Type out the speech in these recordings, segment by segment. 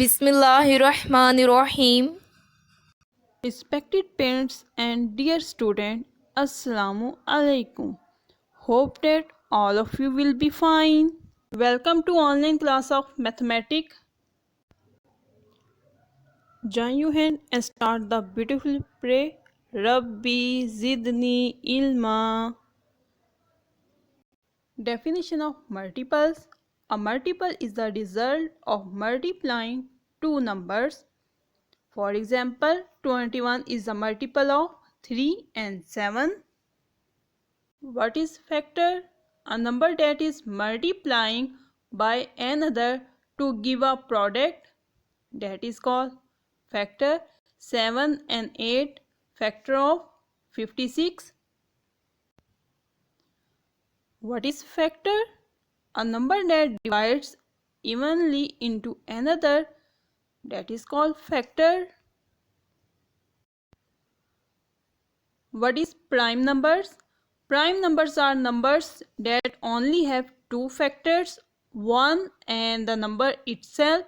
Bismillahirrahmanirrahim. Respected parents and dear student, Assalamu alaikum. Hope that all of you will be fine. Welcome to online class of mathematics. Join your hand and start the beautiful prayer. Rabbi zidni ilma. Definition of multiples. A multiple is the result of multiplying two numbers. For example, 21 is a multiple of 3 and 7. What is factor? A number that is multiplying by another to give a product, that is called factor. 7 and 8, factor of 56. What is factor? A number that divides evenly into another, that is called factor. What is prime numbers? Prime numbers are numbers that only have two factors, 1 and the number itself.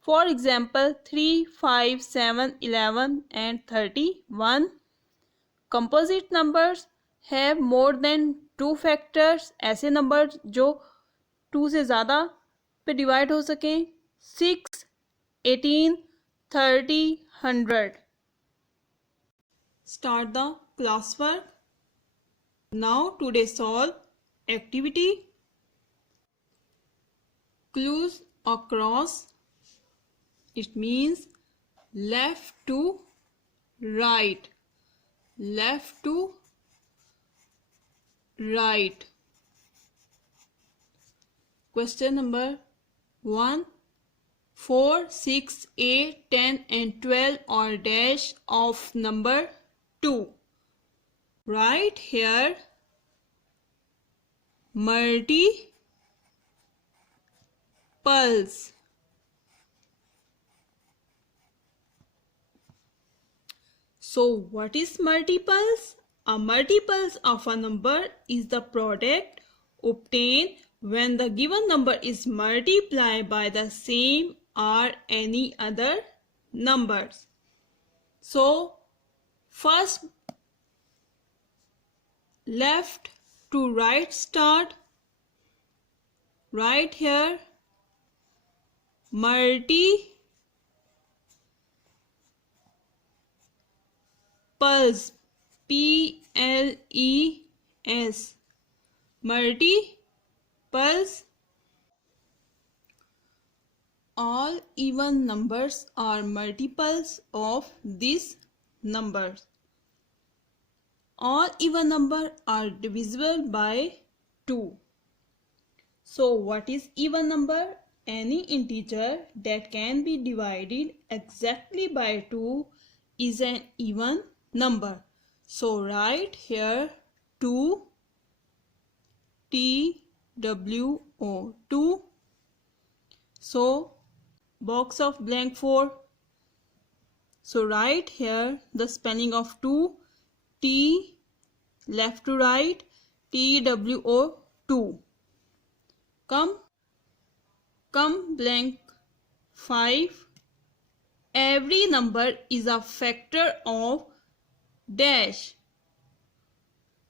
For example, 3, 5, 7, 11 and 31. Composite numbers have more than two factors. ऐसे number जो 2 से ज़्यादा पे divide हो सकें. 6, 18, 30, 100. Start the classwork. Now today solve activity. Clues across. It means left to right. Left to right. Question number 1. 4, 6, 8, 10 and 12 are dash of number 2. Right here multiples. So what is multiples? A multiples of a number is the product obtained when the given number is multiplied by the same or any other numbers. So first left to right start. Right here multiples, P-L-E-S, multiples. All even numbers are multiples of these numbers. All even numbers are divisible by 2. So what is even number? Any integer that can be divided exactly by 2 is an even number. So write here 2, T-W-O, 2. So box of blank 4. So write here the spelling of 2, T left to right, T-W-O, 2. Come blank 5. Every number is a factor of dash.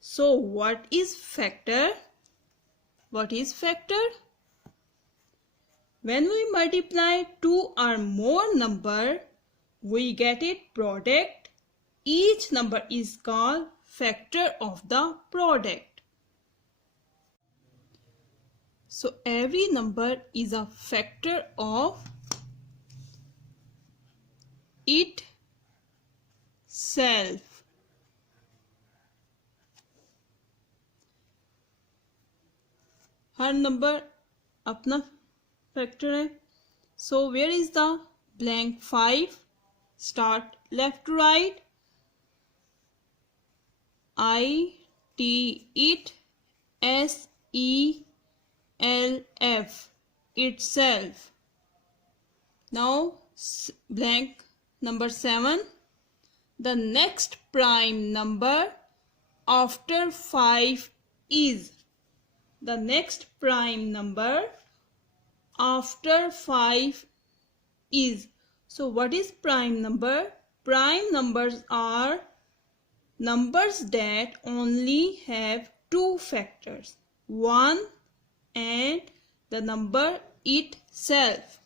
So what is factor? What is factor? When we multiply two or more number, we get it product. Each number is called factor of the product. So every number is a factor of itself. Her number अपना factor है. So where is the blank 5? Start left to right. I-T, it, S-E-L-F, itself. Now blank number 7. The next prime number after 5 is. The next prime number after 5 is. So what is prime number? Prime numbers are numbers that only have two factors, 1 and the number itself.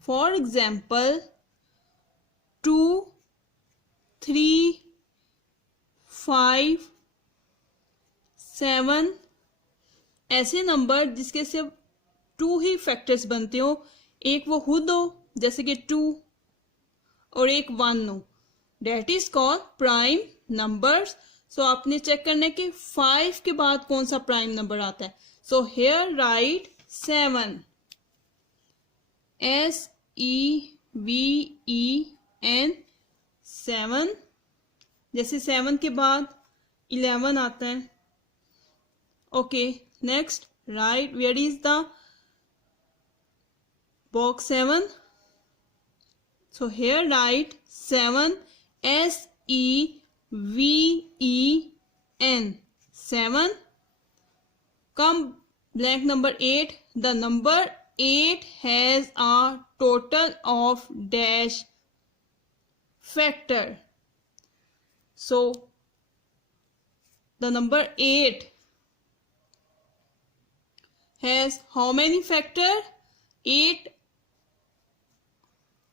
For example, 2, 3, 5, 7 ऐसे number जिसके सिर्फ 2 ही factors बनते हो, एक वो खुद हो जैसे कि 2 और एक 1 हो, that is called prime numbers. So आपने चेक करना है कि 5 के बाद कौन सा प्राइम नंबर आता है. सो हेयर राइट 7, SEVEN 7. जैसे 7 के बाद 11 आता है. Okay, next right where is the box 7. So here right 7, SEVEN 7. Come blank number 8. The number 8 has a total of dash factor. So the number 8 has how many factor? 8,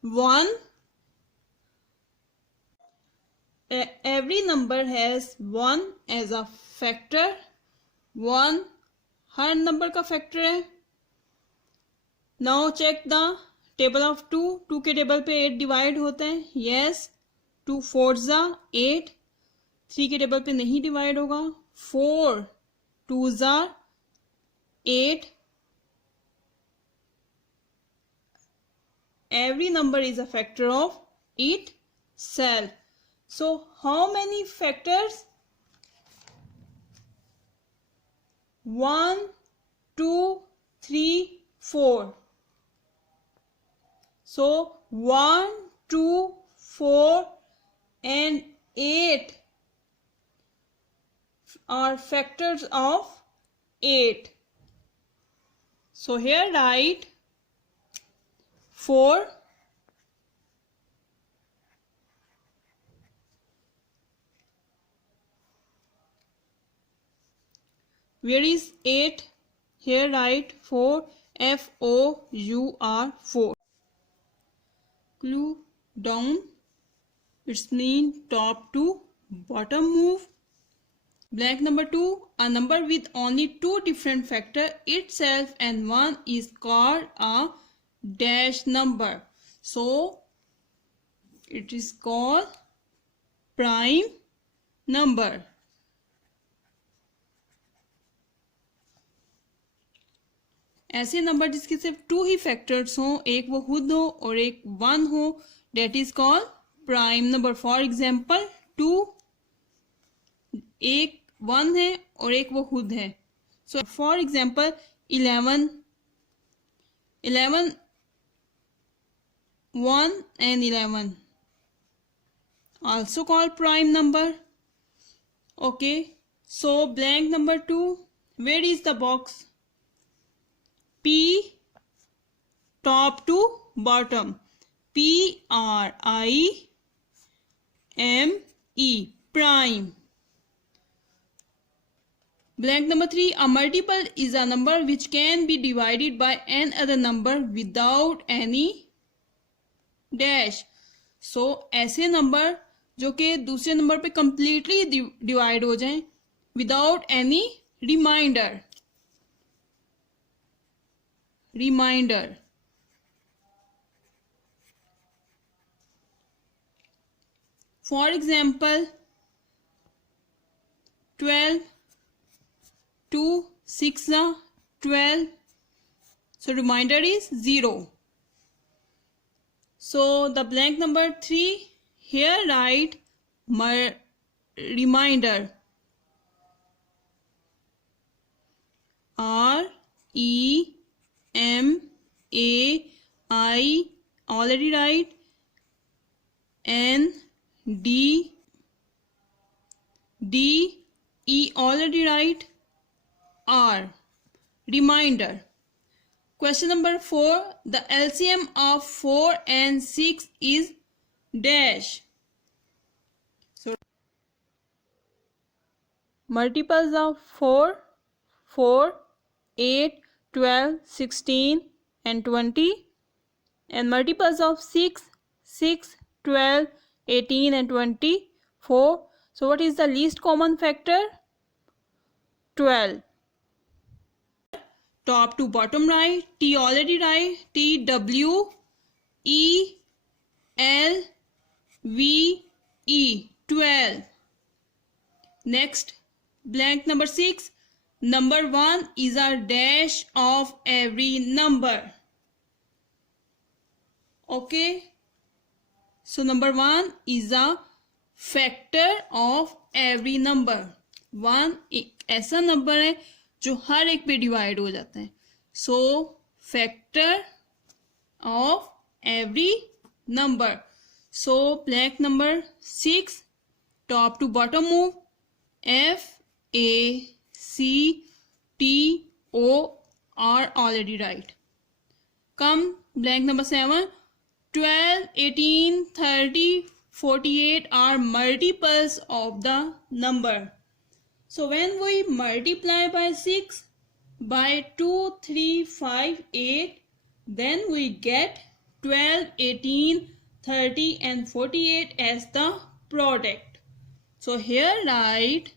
1. Every number has 1 as a factor. 1 हर number का factor है. Now check the table of 2. 2 के table पे 8 divide होता है. Yes, 2 4 जा 8. 3 के table पे नहीं डिवाइड होगा. 4 2 जा 8. Every number is a factor of itself. So how many factors? 1 2 3 4. So 1 2 4 and 8 are factors of 8. So here write 4, where is 8? Here write 4, FOUR 4. Glue down, its mean top to bottom move. Blank number 2, a number with only 2 different factor itself and 1 is called a dash number. So it is called prime number. ऐसे number जिसके सिर्फ 2 ही factors हो, एक वो खुद हो और एक 1 हो, that is called prime number. For example 2, एक 1 है और एक वो खुद है. So for example 11 1 and 11 also called prime number. Okay, so blank number 2, where is the box? P top to bottom. PRIME prime. Blank number 3, a multiple is a number which can be divided by any other number without any dash. So ऐसे number जो कि दूसरे number पे completely divide हो जाएं without any reminder. For example 12, 2 6 12. So reminder is 0. So the blank number 3, here write reminder. REMAI already write. NDE already write. R reminder. Question number 4. The LCM of 4 and 6 is dash. So multiples of 4, 8, 12, 16 and 20, and multiples of 6, 12, 18 and 24. So what is the least common factor? 12. Top to bottom right. T already right. T, W, E, L, V, E. 12. Next, blank number 6. Number 1 is a dash of every number. Okay. So number 1 is a factor of every number. 1 एक ऐसा number है जो हर एक पे divide हो जाता है. So factor of every number. So blank number 6, top to bottom move. F, A, C, T, O are already right. Come blank number 7. 12, 18, 30, 48 are multiples of the number. So when we multiply by 6, by 2, 3, 5, 8, then we get 12, 18, 30 and 48 as the product. So here write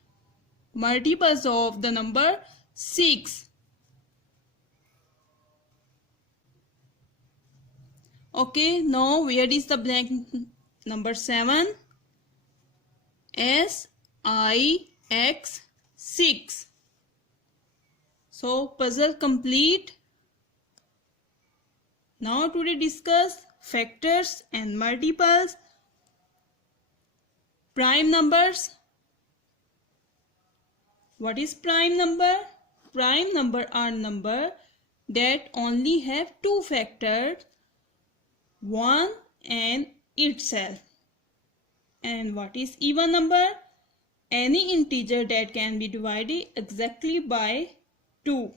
multiples of the number 6. Okay, now where is the blank number 7? S, I, X, 6. So puzzle complete. Now today discuss factors and multiples. Prime numbers. What is prime number? Prime number are number that only have two factors, 1 and itself. And what is even number? Any integer that can be divided exactly by 2.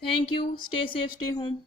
Thank you. Stay safe, stay home.